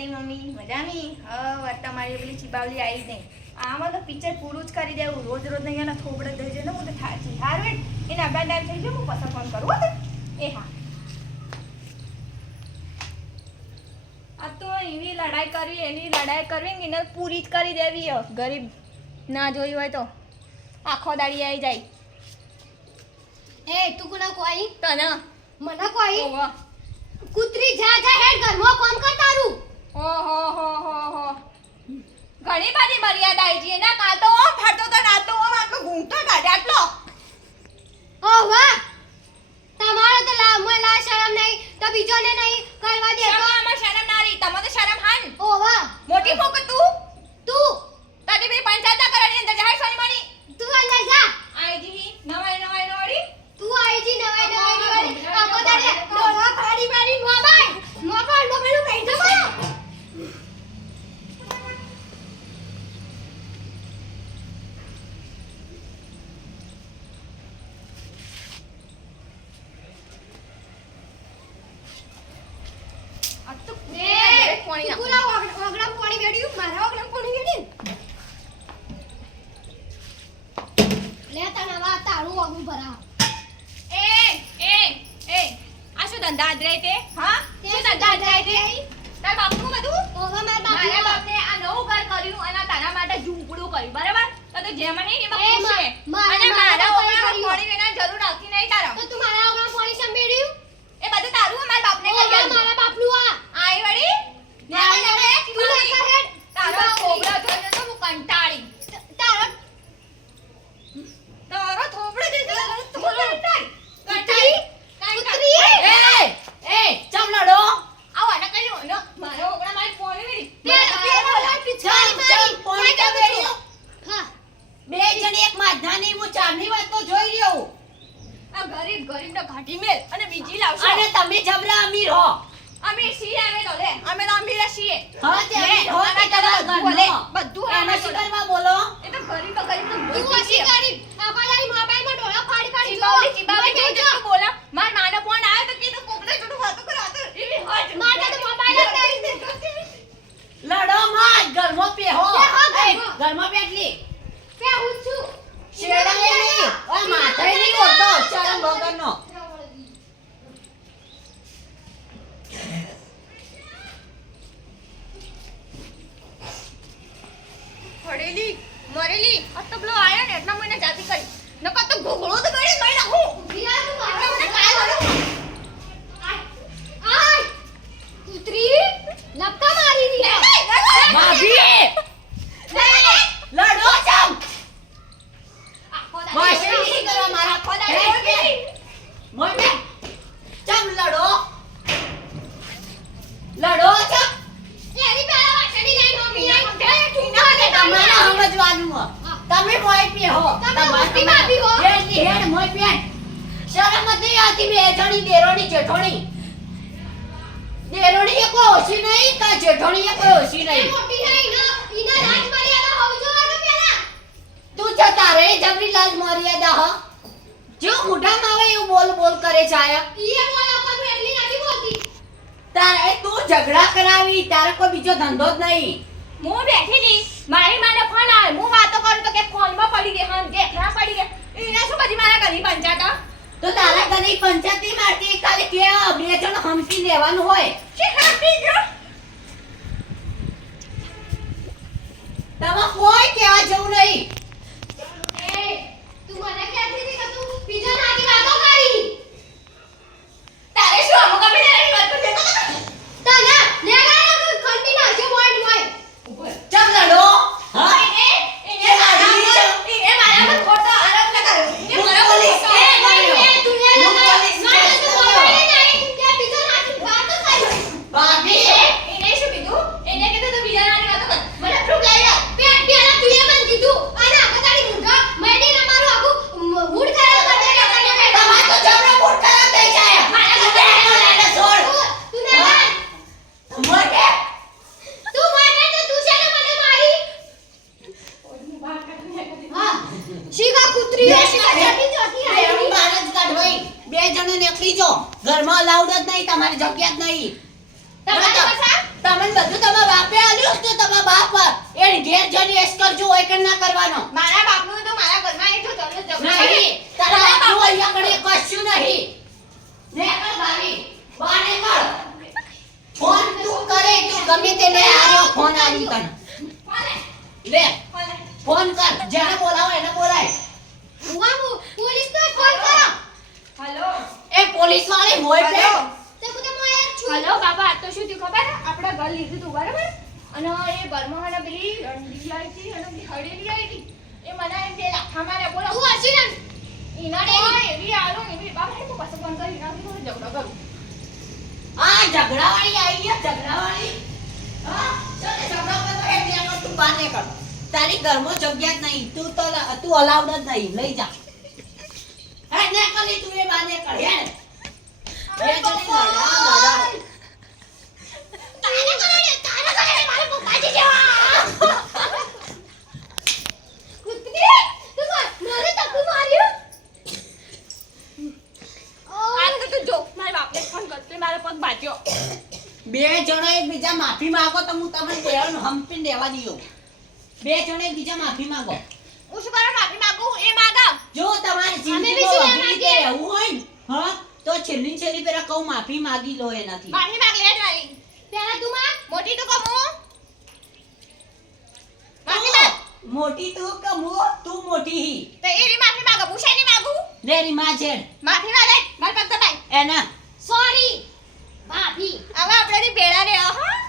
તારી મમ્મી મજાની? હવે તમારી પેલી ચીબાવલી આવી જ નહીં. આમાં તો પિક્ચર પૂરું જ કરી દેવું. રોજ રોજ નહીં એના થોબડે દઈ જઈને હું તો થાચી હારવે એને અબ્બા ટાઈમ થઈ ગયો. હું પાછા ફોન કરું હતો એ હા. આ તો એવી લડાઈ કરવી ને એને પૂરી જ કરી દેવી. ગરીબ ના જોઈ હોય તો આખો દાડી આવી જાય. એ તું કોના કોઈ તને મને કોઈ ઓહો કૂતરી જા હેડ ઘરમાં કોમ કર તારું. ઓહો હો હો હો ઘણી બધી મર્યાદા આવી છે એના. કાં તો ફાટતો તો નાતો આટલો ઘૂંટો કાઢે આટલો. ઓ વાહ તમારો તો લા શરમ નહીં તો બીજોને નહીં કરવા દે તો આમાં શરમ ના રહી. તમે તો શરમ હાન ઓ વાહ મોટી ફોક તું તારી બી પંચાયત કરવાની અંદર જાહેર સોની મણી તું અંદર જા આઈજી નવાઈ નવાડી તું આઈજી નવાઈ વાળી આકો તારે ડોળા ફાડી મોબાઈલ નું કઈ જમા. મરેલી આ તો પેલો આયો ને એટલા મને જાતી કરી નકર તો ઘોઘળો તો ગળે મઈ નાખું. વિરા તું મારા મને કાય બોલું આય કૂતરી લપકા મારી રી ભાભી લડો ચમ વાશી નહીં કરવા મારા ખોદાઈ મોય મે ચમ લડો ચમ એની પેલા વાસણી લઈ મમ્મી આઈ તમારે સમજવાનું હો. તમે મોય પે હો તમે મોટી ભાભી હો. હેડ મોય પે શરમ નથી આવતી. બે જણી દેરોણી જેઠોણી એ કોઈ ઓછી નહીં કા જેઠોણી એ કોઈ ઓછી એ નહીં. મોટી હે ઈના રાજ મર્યાદા હોવ જોવા તો પેલા તું જતા રે જબરી લાજ મર્યાદા હ જો મોઢામાં આવે એવું બોલ કરે છે આયા. ઈએ બોલો કોણ એટલી નથી બોલતી. તારે તું ઝઘડા કરાવી તારે કોઈ બીજો ધંધો જ નહીં. હું બેઠી હતી મારી માને ફોન આવે હું વાતો કરું તો કે ફોનમાં પડી ગઈ હા કે ના પડી ગઈ એને શું બધી મારા ઘરની પંચાયત. તો તારા ઘરે પંચાયતી મારતી ખાલી કે બે જણ હમસી લેવાનું હોય. કે હાપી ગયો તમે કોઈ કહેવા જવું નહીં. એ તું મને કહેતી હતી કે તું બીજા નાની વાતો કરી. તારે શું અમુક અમે તારી વાત પર દેતો તને લેગાડો ખંડી નાખજો પોઈન્ટ હોય. ચમ લડો હા એને મારા પર ખોટો આરોપ લગાવ્યો. એ મારા પોલીસ પર એ તું લે હું લગાડ. પોલીસ ના કેસ તું કરું. બોલે નહીં કે બીજા નાની વાતો કરી. ભાભી એને શું કીધું એને કીધું તું બીજા નાની વાતો કર મને પ્રૂફ લઈ આવ. પેલા તું એ મને કીધું અને આખો તારી મુંગા મેડી ના મારું આખું મૂડ ખરાબ કરી દે કે તમાર તો જબરો મૂડ ખરાબ થઈ જાય. મારા તું લઈને છોડ તું ને હા? મોટે તું મને તો તું છે ને મને મારી. હા શીખા કૂતરી શીખા જતી ચોથી બેરું આવી. બહાર જ કાઢવાઈ. બે જણો નીકળી જો ઘરમાં અલાઉડ જ નહીં તમારી જગ્યા જ નહીં. તમારી બરાબર? પાસે તમને બધું તમે તો તમારા બાપ એને ઘેર જઈને એસ કરજો હોય કે ના કરવાનો મારા બાપનું તો મારા ઘરમાં એટલું તમને ઝઘડો નહીં તારા બાપનું અહીંયા કણે કશું નહીં નેકળ બારી બહાર નીકળ ફોન તું કરે તું ગમે તેને આરો ફોન આવી તને લે ફોન કર જેને બોલાવો એને બોલાય પોલીસ તો ફોન કરો હલો એ પોલીસ વાળી હોય છે તો હું તો મોય જ છું હલો બાબા આ તો શું થયું ખબર છે આપણે ઘર લીધું હતું બરાબર અને એ ઘરમાં હે ને પેલી રંડી આવી હતી અને પેલી હળેલી આવી હતી એ મને એમ બે લાફા માર્યા બોલો તું હસી ને ઈના એવી આલો એવી બાબા હું પાછો ફોન કરી નાખી થોડો ઝઘડો કરું આ ઝઘડાવાળી આવી ગયા ઝઘડાવાળી હા ચાલે ઝઘડો કરતો એ બે કર તું બહાર નીકળ તારી ઘરમાં જગ્યા જ નહીં તું અલાઉડ જ નહીં લઈ જા હે નીકળ તું એ બહાર નીકળ હે બે જણી લડા તારા ઘરે મારે પપ્પાજી જેવા કુતરી તું મારે તકુ માર્યું આ તો તું જો મારા બાપને ફોન કરતે મારો પગ બાજ્યો બે જણો એકબીજા માફી માંગો તો હું તમને દેવાનું હંપીને દેવા દઉં બે જણો એકબીજા માફી માંગો હું શું કરવા માફી માંગુ એ માંગા જો તમારી અમે જિંદગીમાં બી વધી રીતે રહેવું હોય ને હા તો છેલ્લી પેલા કહું માફી માંગી લો એનાથી માફી માંગ લેટ વાળી પેલા તું માં મોટી તો કમો માફી માંગ મોટી તું કે તું મોટી હી તો એની માફી માંગો પૂછાની માંગુ લે રી માં છે માફી માંગ લે માર પગ દબાઈ એના સોરી માફી હવે આપણે ભેળા રે હા